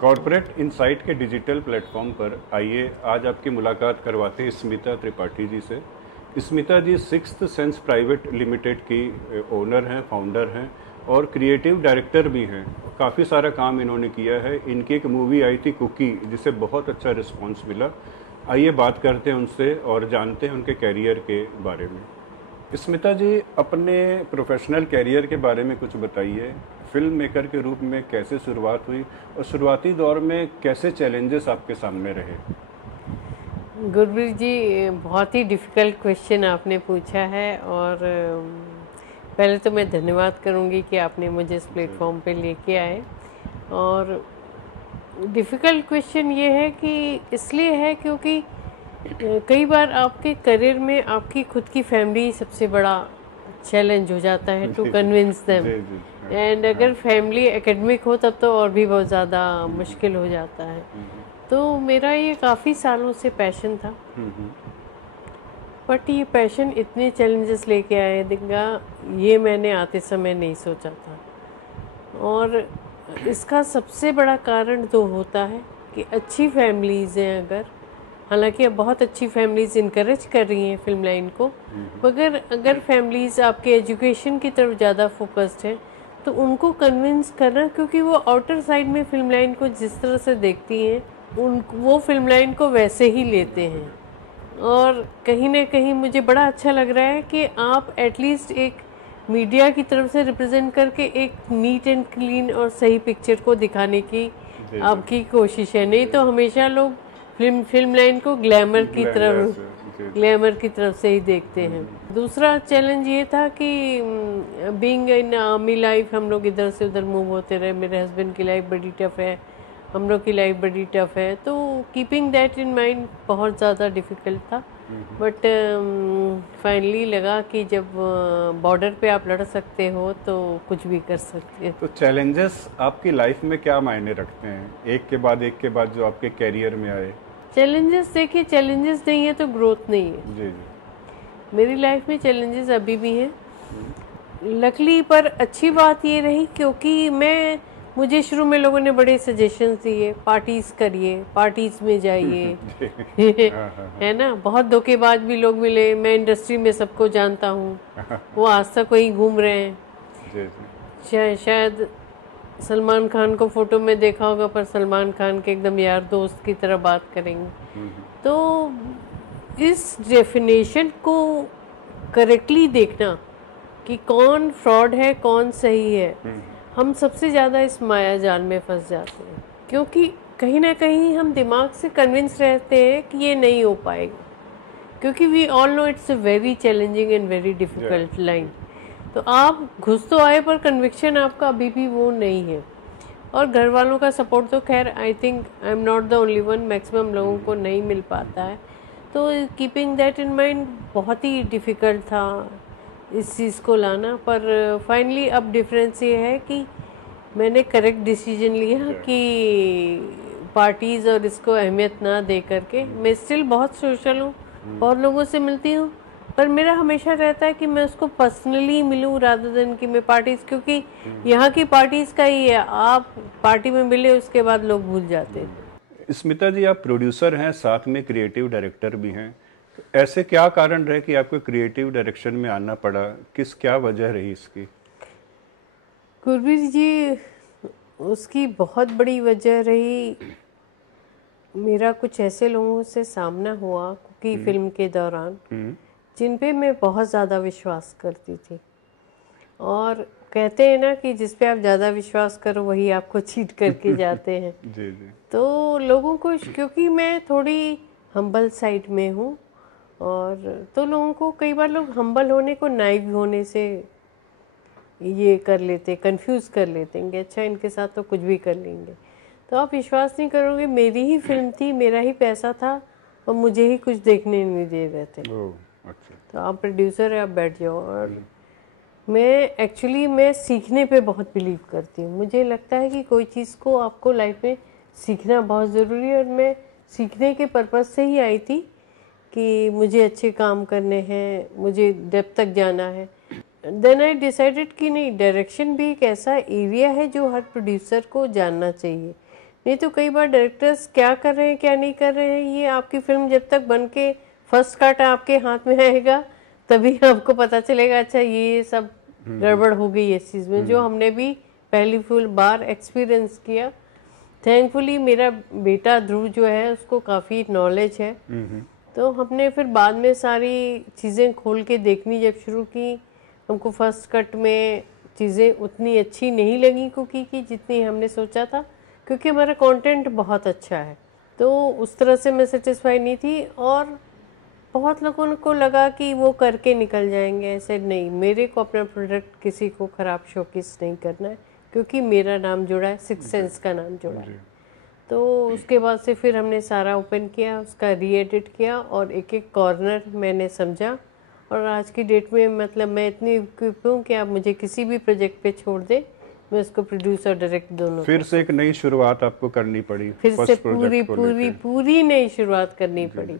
Corporate insight के digital platform पर आइए आज आपकी मुलाकात करवाते हैं स्मिता त्रिपाठी जी से। स्मिता जी सिक्स्थ सेंस प्राइवेट लिमिटेड की ओनर हैं, फाउंडर हैं और क्रिएटिव डायरेक्टर भी हैं। काफ़ी सारा काम इन्होंने किया है। इनकी एक मूवी आई थी कुकी, जिसे बहुत अच्छा रिस्पांस मिला। आइए बात करते हैं उनसे और जानते हैं उनके कैरियर के बारे में। स्मिता जी, अपने प्रोफेशनल कैरियर के बारे में कुछ बताइए। फिल्म मेकर के रूप में कैसे शुरुआत हुई और शुरुआती दौर में कैसे चैलेंजेस आपके सामने रहे? गुरप्रीत जी, बहुत ही डिफ़िकल्ट क्वेश्चन आपने पूछा है और पहले तो मैं धन्यवाद करूंगी कि आपने मुझे इस प्लेटफॉर्म पे लेके आए। और डिफ़िकल्ट क्वेश्चन ये है कि इसलिए है क्योंकि कई बार आपके करियर में आपकी खुद की फैमिली सबसे बड़ा चैलेंज हो जाता है टू कन्विंस देम। एंड अगर फैमिली एकेडमिक हो तब तो और भी बहुत ज़्यादा मुश्किल हो जाता है। तो मेरा ये काफ़ी सालों से पैशन था, बट ये पैशन इतने चैलेंजेस लेके आए देगा, ये मैंने आते समय नहीं सोचा था। और इसका सबसे बड़ा कारण तो होता है कि अच्छी फैमिलीज़ हैं अगर, हालांकि अब बहुत अच्छी फैमिलीज़ इनकरेज कर रही हैं फिल्म लाइन को, मगर अगर फैमिलीज़ आपके एजुकेशन की तरफ ज़्यादा फोकस्ड हैं तो उनको कन्विंस करना, क्योंकि वो आउटर साइड में फिल्म लाइन को जिस तरह से देखती हैं वो फिल्म लाइन को वैसे ही लेते हैं। और कहीं ना कहीं मुझे बड़ा अच्छा लग रहा है कि आप एटलीस्ट एक मीडिया की तरफ से रिप्रेजेंट करके एक नीट एंड क्लीन और सही पिक्चर को दिखाने की आपकी कोशिश है। नहीं तो हमेशा लोग फिल्म लाइन को ग्लैमर की तरफ से ही देखते हैं। दूसरा चैलेंज ये था कि बीइंग इन आर्मी लाइफ हम लोग इधर से उधर मूव होते रहे। मेरे हस्बैंड की लाइफ बड़ी टफ है, हम लोग की लाइफ बड़ी टफ है, तो कीपिंग दैट इन माइंड बहुत ज़्यादा डिफ़िकल्ट था। बट फाइनली लगा कि जब बॉर्डर पे आप लड़ सकते हो तो कुछ भी कर सकते हैं। तो चैलेंजेस आपकी लाइफ में क्या मायने रखते हैं, एक के बाद जो आपके कैरियर में आए? चैलेंजेस देखिए, चैलेंजेस नहीं है तो ग्रोथ नहीं है। जी जी। मेरी लाइफ में चैलेंजेस अभी भी हैं लकली, पर अच्छी बात ये रही क्योंकि मुझे शुरू में लोगों ने बड़े सजेशंस दिए, पार्टीज करिए, पार्टीज में जाइए है ना। बहुत धोखेबाज भी लोग मिले, मैं इंडस्ट्री में सबको जानता हूँ, वो आज तक वहीं घूम रहे हैं। शायद सलमान खान को फोटो में देखा होगा, पर सलमान खान के एकदम यार दोस्त की तरह बात करेंगे। तो इस डेफिनेशन को करेक्टली देखना कि कौन फ्रॉड है कौन सही है, हम सबसे ज़्यादा इस माया जाल में फंस जाते हैं, क्योंकि कहीं ना कहीं हम दिमाग से कन्विंस रहते हैं कि ये नहीं हो पाएगा, क्योंकि we all know it's a very challenging and very difficult line. तो आप घुस तो आए पर कन्विक्शन आपका अभी भी वो नहीं है। और घर वालों का सपोर्ट तो खैर I think I am not the only one, maximum लोगों को नहीं मिल पाता है। तो कीपिंग दैट इन माइंड बहुत ही डिफ़िकल्ट था इस चीज़ को लाना। पर फाइनली अब डिफरेंस ये है कि मैंने करेक्ट डिसीजन लिया कि पार्टीज़ और इसको अहमियत ना दे करके, मैं स्टिल बहुत सोशल हूँ, बहुत लोगों से मिलती हूँ, पर मेरा हमेशा रहता है कि मैं उसको पर्सनली मिलूँ रादर देन कि मैं पार्टीज़, क्योंकि यहाँ की पार्टीज़ का ही है, आप पार्टी में मिले उसके बाद लोग भूल जाते हैं। स्मिता जी, आप प्रोड्यूसर हैं, साथ में क्रिएटिव डायरेक्टर भी हैं। ऐसे क्या कारण रहे कि आपको क्रिएटिव डायरेक्शन में आना पड़ा? क्या वजह रही इसकी? गुरप्रीत जी, उसकी बहुत बड़ी वजह रही, मेरा कुछ ऐसे लोगों से सामना हुआ कि फिल्म के दौरान जिन पे मैं बहुत ज़्यादा विश्वास करती थी। और कहते हैं ना कि जिस पे आप ज़्यादा विश्वास करो वही आपको चीट करके जाते हैं। जी जी। तो लोगों को, क्योंकि मैं थोड़ी हम्बल साइड में हूँ, और तो लोगों को कई बार लोग हम्बल होने को नाइव होने से ये कर लेते, कंफ्यूज कर लेते हैं कि अच्छा इनके साथ तो कुछ भी कर लेंगे। तो आप विश्वास नहीं करोगे, मेरी ही फिल्म थी, मेरा ही पैसा था और मुझे ही कुछ देखने नहीं दे रहे थे। अच्छा। तो आप प्रोड्यूसर है, आप बैठ जाओ। और मैं सीखने पे बहुत बिलीव करती हूँ। मुझे लगता है कि कोई चीज़ को आपको लाइफ में सीखना बहुत ज़रूरी है, और मैं सीखने के पर्पज़ से ही आई थी कि मुझे अच्छे काम करने हैं, मुझे डेप्थ तक जाना है। देन आई डिसाइडेड कि नहीं, डायरेक्शन भी एक ऐसा एरिया है जो हर प्रोड्यूसर को जानना चाहिए। नहीं तो कई बार डायरेक्टर्स क्या कर रहे हैं क्या नहीं कर रहे हैं, ये आपकी फिल्म जब तक बन के फर्स्ट कट आपके हाथ में आएगा तभी आपको पता चलेगा अच्छा ये सब गड़बड़ हो गई इस चीज़ में, जो हमने भी पहली फुल बार एक्सपीरियंस किया। थैंकफुली मेरा बेटा ध्रुव जो है उसको काफ़ी नॉलेज है, तो हमने फिर बाद में सारी चीज़ें खोल के देखनी जब शुरू की, हमको फर्स्ट कट में चीज़ें उतनी अच्छी नहीं लगी कुकी की जितनी हमने सोचा था, क्योंकि हमारा कंटेंट बहुत अच्छा है, तो उस तरह से मैं सेटिस्फाई नहीं थी। और बहुत लोगों को लगा कि वो करके निकल जाएंगे, ऐसे नहीं, मेरे को अपना प्रोडक्ट किसी को ख़राब शोकेस नहीं करना है, क्योंकि मेरा नाम जुड़ा है, सिक्स सेंस का नाम जुड़ा है। तो उसके बाद से फिर हमने सारा ओपन किया, उसका री-एडिट किया और एक एक कॉर्नर मैंने समझा, और आज की डेट में मतलब मैं इतनी इक्विप हूँ कि आप मुझे किसी भी प्रोजेक्ट पे छोड़ दे, मैं उसको प्रोड्यूस और डायरेक्ट दोनों। फिर से एक नई शुरुआत आपको करनी पड़ी, फिर से पूरी नई शुरुआत करनी पड़ी।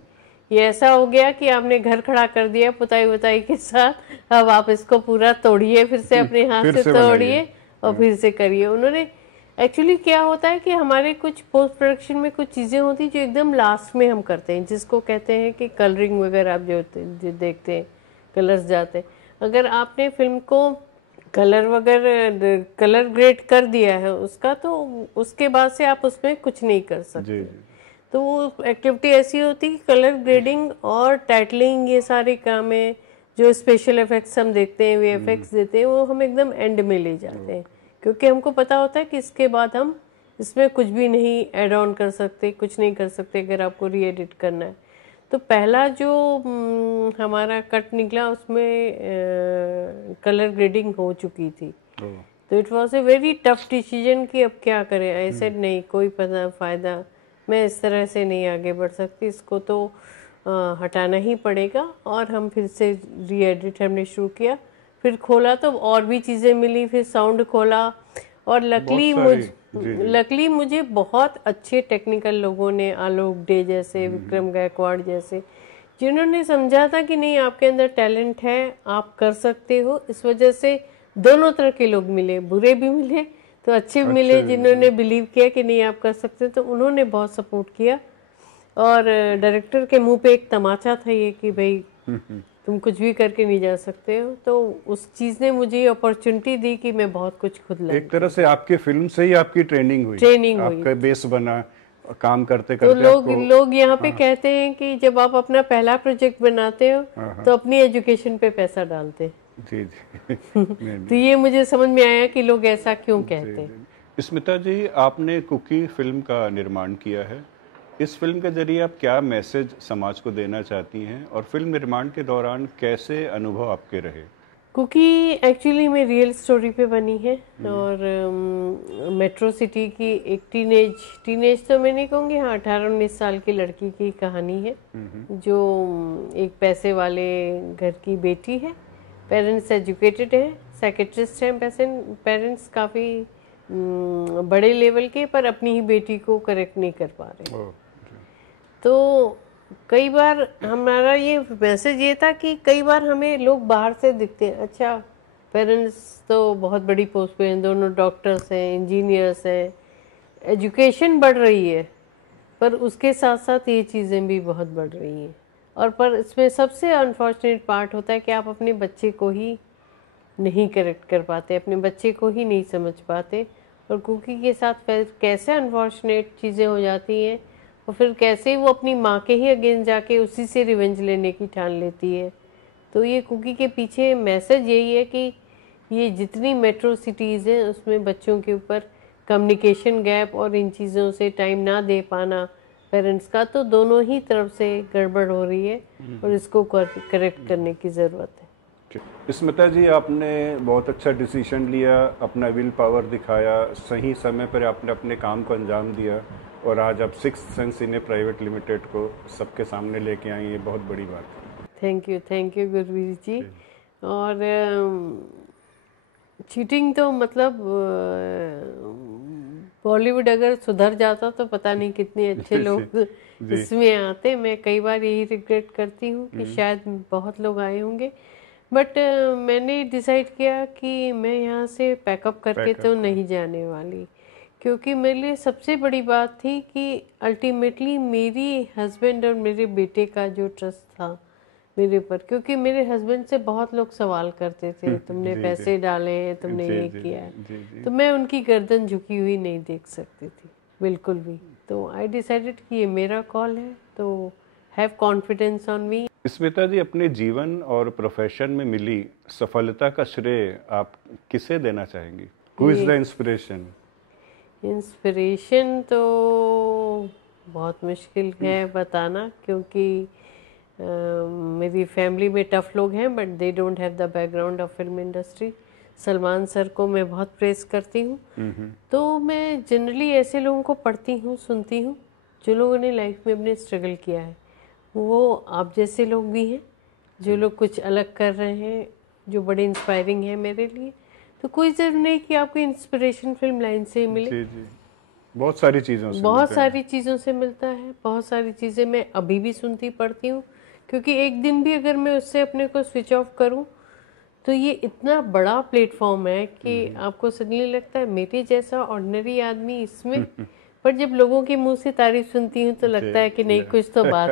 ये ऐसा हो गया कि आपने घर खड़ा कर दिया पुताई वताई के साथ, अब आप इसको पूरा तोड़िए, फिर से अपने हाथ से तोड़िए और फिर से करिए। उन्होंने एक्चुअली क्या होता है कि हमारे कुछ पोस्ट प्रोडक्शन में कुछ चीज़ें होती जो एकदम लास्ट में हम करते हैं, जिसको कहते हैं कि कलरिंग वगैरह। आप जो देखते हैं कलर्स जाते हैं, अगर आपने फिल्म को कलर वगैरह कलर ग्रेड कर दिया है उसका, तो उसके बाद से आप उसमें कुछ नहीं कर सकते। तो वो एक्टिविटी ऐसी होती है कि कलर ग्रेडिंग और टाइटलिंग, ये सारे काम है, जो स्पेशल इफेक्ट्स हम देखते हैं, वीएफएक्स देते हैं, वो हम एकदम एंड में ले जाते हैं, क्योंकि हमको पता होता है कि इसके बाद हम इसमें कुछ भी नहीं ऐड ऑन कर सकते, कुछ नहीं कर सकते अगर आपको री एडिट करना है। तो पहला जो हमारा कट निकला उसमें कलर ग्रेडिंग हो चुकी थी, तो it was a very tough decision कि अब क्या करें। ऐसे नहीं, कोई फ़ायदा, मैं इस तरह से नहीं आगे बढ़ सकती, इसको तो हटाना ही पड़ेगा। और हम फिर से री एडिट हमने शुरू किया, फिर खोला तो और भी चीज़ें मिली, फिर साउंड खोला, और लकली मुझे बहुत अच्छे टेक्निकल लोगों ने, आलोक डे जैसे, विक्रम गायकवाड़ जैसे, जिन्होंने समझा था कि नहीं आपके अंदर टैलेंट है, आप कर सकते हो। इस वजह से दोनों तरह के लोग मिले, बुरे भी मिले तो अच्छे भी मिले, जिन्होंने बिलीव किया कि नहीं आप कर सकते, तो उन्होंने बहुत सपोर्ट किया। और डायरेक्टर के मुंह पे एक तमाचा था ये कि भाई तुम कुछ भी करके नहीं जा सकते हो, तो उस चीज़ ने मुझे अपॉर्चुनिटी दी कि मैं बहुत कुछ खुद लर्न। एक तरह से आपके फिल्म से ही आपकी ट्रेनिंग हुई, आपका बेस बना, काम करते करते। तो लोग यहाँ पे कहते हैं कि जब आप अपना पहला प्रोजेक्ट बनाते हो तो अपनी एजुकेशन पे पैसा डालते हैं। जी जी तो ये मुझे समझ में आया कि लोग ऐसा क्यों कहते हैं। स्मिता जी, आपने कुकी फिल्म का निर्माण किया है, इस फिल्म के जरिए आप क्या मैसेज समाज को देना चाहती हैं, और फिल्म निर्माण के दौरान कैसे अनुभव आपके रहे? कुकी एक्चुअली में रियल स्टोरी पे बनी है, और मेट्रो सिटी की एक टीनेज तो मैं नहीं कहूँगी, हाँ 18-19 साल की लड़की की कहानी है, जो एक पैसे वाले घर की बेटी है, पेरेंट्स एजुकेटेड हैं, साइकेट्रिस्ट हैं, पेरेंट्स काफ़ी बड़े लेवल के, पर अपनी ही बेटी को करेक्ट नहीं कर पा रहे। तो कई बार हमारा ये मैसेज ये था कि कई बार हमें लोग बाहर से दिखते हैं, अच्छा पेरेंट्स तो बहुत बड़ी पोस्ट पे हैं, दोनों डॉक्टर्स हैं, इंजीनियर्स हैं, एजुकेशन बढ़ रही है, पर उसके साथ साथ ये चीज़ें भी बहुत बढ़ रही हैं। और पर इसमें सबसे अनफॉर्चुनेट पार्ट होता है कि आप अपने बच्चे को ही नहीं करेक्ट कर पाते, अपने बच्चे को ही नहीं समझ पाते, और कुकी के साथ कैसे अनफॉर्चुनेट चीज़ें हो जाती हैं, और फिर कैसे वो अपनी माँ के ही अगेंस्ट जाके उसी से रिवेंज लेने की ठान लेती है। तो ये कुकी के पीछे मैसेज यही है कि ये जितनी मेट्रो सिटीज़ हैं उसमें बच्चों के ऊपर कम्युनिकेशन गैप और इन चीज़ों से टाइम ना दे पाना पेरेंट्स का, तो दोनों ही तरफ से गड़बड़ हो रही है, और इसको करेक्ट करने की ज़रूरत है। स्मिता जी, आपने बहुत अच्छा डिसीजन लिया, अपना विल पावर दिखाया, सही समय पर आपने अपने काम को अंजाम दिया, और आज आप सिक्स्थ सेंस सिने प्राइवेट लिमिटेड को सबके सामने लेके आई, ये बहुत बड़ी बात है। थैंक यू गुरवीर जी। और चीटिंग तो मतलब बॉलीवुड अगर सुधर जाता तो पता नहीं कितने अच्छे लोग इसमें आते। मैं कई बार यही रिग्रेट करती हूँ कि शायद बहुत लोग आए होंगे, बट मैंने डिसाइड किया कि मैं यहाँ से पैकअप करके तो नहीं जाने वाली, क्योंकि मेरे लिए सबसे बड़ी बात थी कि अल्टीमेटली मेरी हस्बैंड और मेरे बेटे का जो ट्रस्ट था मेरे पर, क्योंकि मेरे हस्बैंड से बहुत लोग सवाल करते थे तुमने जी, पैसे डाले हैं, तुमने जी, ये जी, किया है, जी, जी। तो मैं उनकी गर्दन झुकी हुई नहीं देख सकती थी बिल्कुल भी। तो आई डिसाइडेड कि ये मेरा कॉल है, तो have confidence on me. Smita ji, अपने जीवन और प्रोफेशन में मिली सफलता का श्रेय आप किसे देना चाहेंगी? Who is the inspiration? Inspiration तो बहुत मुश्किल है बताना, क्योंकि मेरी फैमिली में टफ लोग हैं, but they don't have the background of film industry. Salman sir को मैं बहुत प्रेस करती हूँ। तो मैं जनरली ऐसे लोगों को पढ़ती हूँ, सुनती हूँ, जो लोगों ने लाइफ में अपने स्ट्रगल किया है। वो आप जैसे लोग भी हैं, जो लोग कुछ अलग कर रहे हैं, जो बड़े इंस्पायरिंग हैं मेरे लिए। तो कोई ज़रूरी नहीं कि आपको इंस्पिरेशन फिल्म लाइन से ही मिले। जी जी, बहुत सारी चीज़ों से बहुत मिलते हैं। सारी चीज़ों से मिलता है, बहुत सारी चीज़ें मैं अभी भी सुनती पढ़ती हूँ, क्योंकि एक दिन भी अगर मैं उससे अपने को स्विच ऑफ करूँ तो ये इतना बड़ा प्लेटफॉर्म है कि आपको सडनली लगता है मेरे जैसा ऑर्डिनरी आदमी इसमें। पर जब लोगों के मुंह से तारीफ सुनती हूँ तो लगता है कि नहीं, कुछ तो बात